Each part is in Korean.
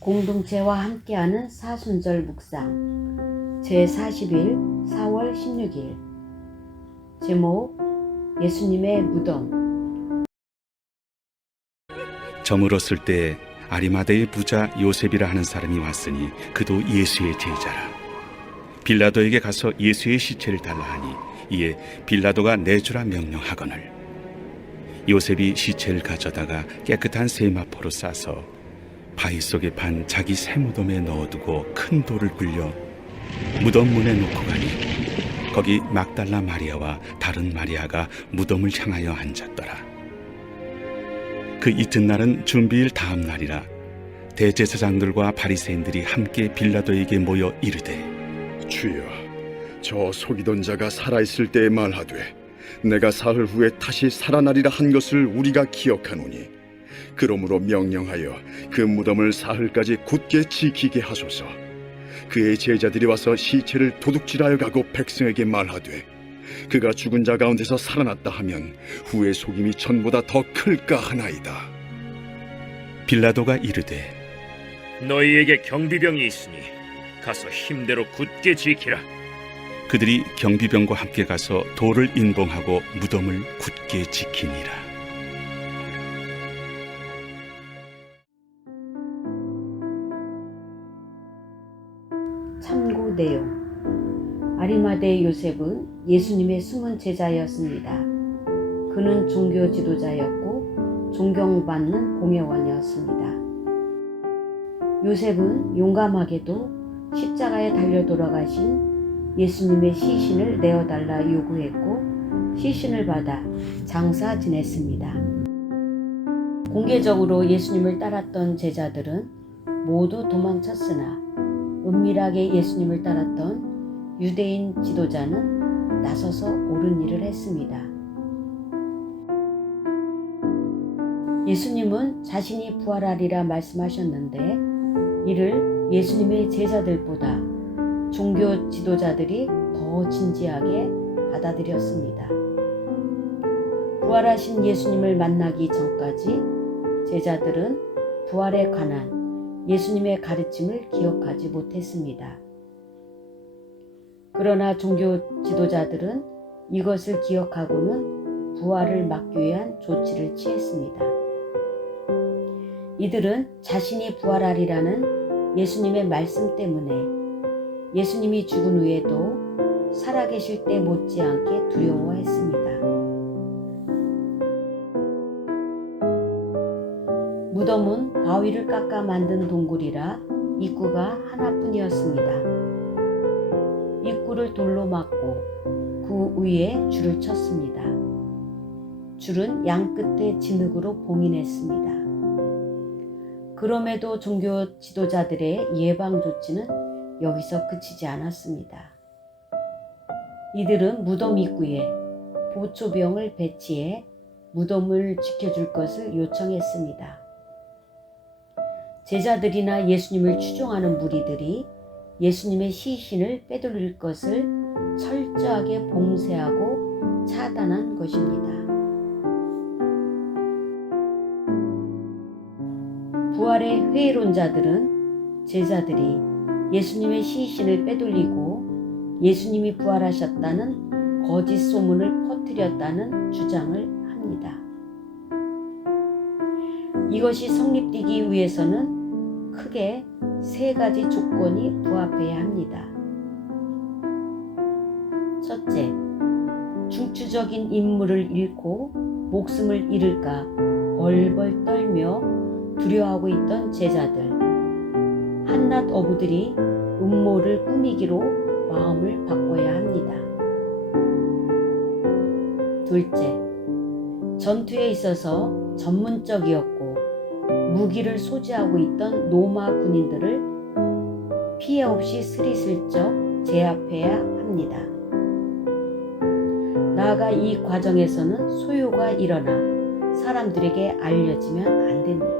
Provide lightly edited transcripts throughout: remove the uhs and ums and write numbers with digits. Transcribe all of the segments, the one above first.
공동체와 함께하는 사순절 묵상 제40일 4월 16일 제목 예수님의 무덤. 저물었을 때 아리마다의 부자 요셉이라 하는 사람이 왔으니 그도 예수의 제자라. 빌라도에게 가서 예수의 시체를 달라 하니 이에 빌라도가 내주라 명령하거늘 요셉이 시체를 가져다가 깨끗한 세마포로 싸서 바위 속에 판 자기 새 무덤에 넣어두고 큰 돌을 굴려 무덤 문에 놓고 가니 거기 막달라 마리아와 다른 마리아가 무덤을 향하여 앉았더라. 그 이튿날은 준비일 다음 날이라. 대제사장들과 바리새인들이 함께 빌라도에게 모여 이르되 주여, 저 속이던 자가 살아있을 때에 말하되 내가 사흘 후에 다시 살아나리라 한 것을 우리가 기억하노니 그러므로 명령하여 그 무덤을 사흘까지 굳게 지키게 하소서. 그의 제자들이 와서 시체를 도둑질하여 가고 백성에게 말하되 그가 죽은 자 가운데서 살아났다 하면 후의 속임이 전보다 더 클까 하나이다. 빌라도가 이르되 너희에게 경비병이 있으니 가서 힘대로 굳게 지키라. 그들이 경비병과 함께 가서 돌을 인봉하고 무덤을 굳게 지키니라. 참고 내용. 아리마대 요셉은 예수님의 숨은 제자였습니다. 그는 종교 지도자였고 존경받는 공회원이었습니다. 요셉은 용감하게도 십자가에 달려 돌아가신 예수님의 시신을 내어달라 요구했고 시신을 받아 장사 지냈습니다. 공개적으로 예수님을 따랐던 제자들은 모두 도망쳤으나 은밀하게 예수님을 따랐던 유대인 지도자는 나서서 옳은 일을 했습니다. 예수님은 자신이 부활하리라 말씀하셨는데 이를 예수님의 제자들보다 종교 지도자들이 더 진지하게 받아들였습니다. 부활하신 예수님을 만나기 전까지 제자들은 부활에 관한 예수님의 가르침을 기억하지 못했습니다. 그러나 종교 지도자들은 이것을 기억하고는 부활을 막기 위한 조치를 취했습니다. 이들은 자신이 부활하리라는 예수님의 말씀 때문에 예수님이 죽은 후에도 살아계실 때 못지않게 두려워했습니다. 무덤은 바위를 깎아 만든 동굴이라 입구가 하나뿐이었습니다. 입구를 돌로 막고 그 위에 줄을 쳤습니다. 줄은 양 끝에 진흙으로 봉인했습니다. 그럼에도 종교 지도자들의 예방 조치는 여기서 그치지 않았습니다. 이들은 무덤 입구에 보초병을 배치해 무덤을 지켜줄 것을 요청했습니다. 제자들이나 예수님을 추종하는 무리들이 예수님의 시신을 빼돌릴 것을 철저하게 봉쇄하고 차단한 것입니다. 부활의 회의론자들은 제자들이 예수님의 시신을 빼돌리고 예수님이 부활하셨다는 거짓 소문을 퍼뜨렸다는 주장을 합니다. 이것이 성립되기 위해서는 크게 세 가지 조건이 부합해야 합니다. 첫째, 중추적인 인물을 잃고 목숨을 잃을까 벌벌 떨며 두려워하고 있던 제자들, 한낱 어부들이 음모를 꾸미기로 마음을 바꿔야 합니다. 둘째, 전투에 있어서 전문적이었고 무기를 소지하고 있던 로마 군인들을 피해 없이 스리슬쩍 제압해야 합니다. 나아가 이 과정에서는 소요가 일어나 사람들에게 알려지면 안 됩니다.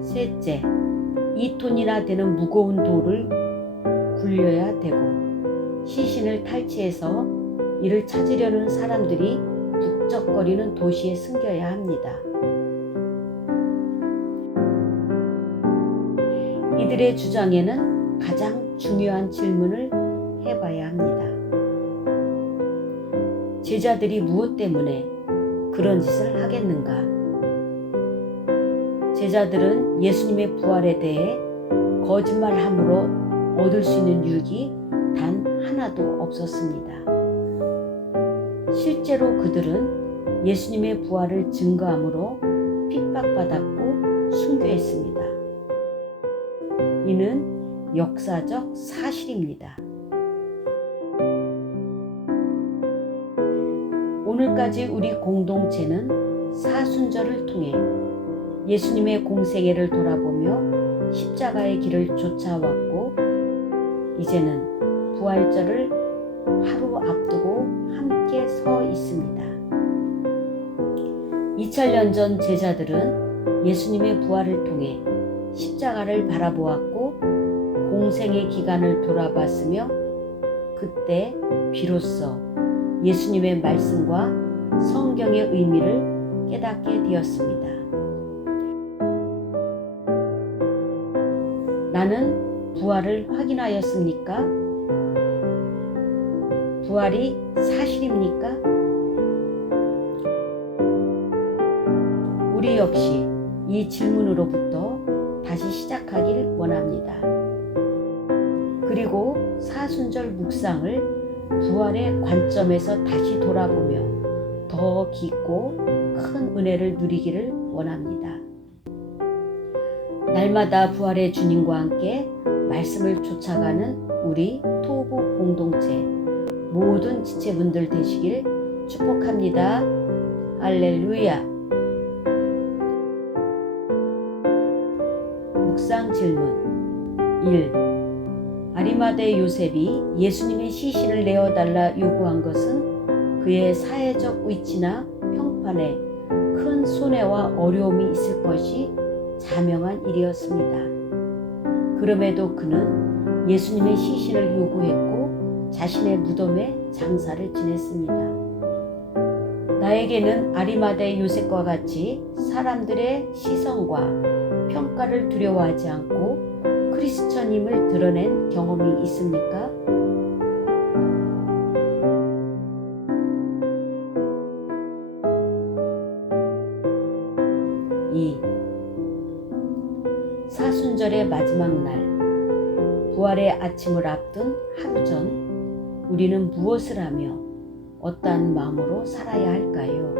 셋째, 2톤이나 되는 무거운 돌을 굴려야 되고 시신을 탈취해서 이를 찾으려는 사람들이 북적거리는 도시에 숨겨야 합니다. 이들의 주장에는 가장 중요한 질문을 해봐야 합니다. 제자들이 무엇 때문에 그런 짓을 하겠는가? 제자들은 예수님의 부활에 대해 거짓말함으로 얻을 수 있는 유익이 단 하나도 없었습니다. 실제로 그들은 예수님의 부활을 증거함으로 핍박받았고 순교했습니다. 이는 역사적 사실입니다. 오늘까지 우리 공동체는 사순절을 통해 예수님의 공생애를 돌아보며 십자가의 길을 쫓아왔고, 이제는 부활절을 하루 앞두고 함께 서 있습니다. 2000년 전 제자들은 예수님의 부활을 통해 십자가를 바라보았고 공생의 기간을 돌아봤으며, 그때 비로소 예수님의 말씀과 성경의 의미를 깨닫게 되었습니다. 나는 부활을 확인하였습니까? 부활이 사실입니까? 우리 역시 이 질문으로부터 다시 시작하길 원합니다. 그리고 사순절 묵상을 부활의 관점에서 다시 돌아보며 더 깊고 큰 은혜를 누리기를 원합니다. 날마다 부활의 주님과 함께 말씀을 쫓아가는 우리 토부 공동체 모든 지체분들 되시길 축복합니다. 할렐루야. 묵상 질문 1. 아리마대 요셉이 예수님의 시신을 내어달라 요구한 것은 그의 사회적 위치나 평판에 큰 손해와 어려움이 있을 것이 자명한 일이었습니다. 그럼에도 그는 예수님의 시신을 요구했고 자신의 무덤에 장사를 지냈습니다. 나에게는 아리마대 요셉과 같이 사람들의 시선과 평가를 두려워하지 않고 크리스천임을 드러낸 경험이 있습니까? 2. 사순절의 마지막 날, 부활의 아침을 앞둔 하루 전, 우리는 무엇을 하며 어떠한 마음으로 살아야 할까요?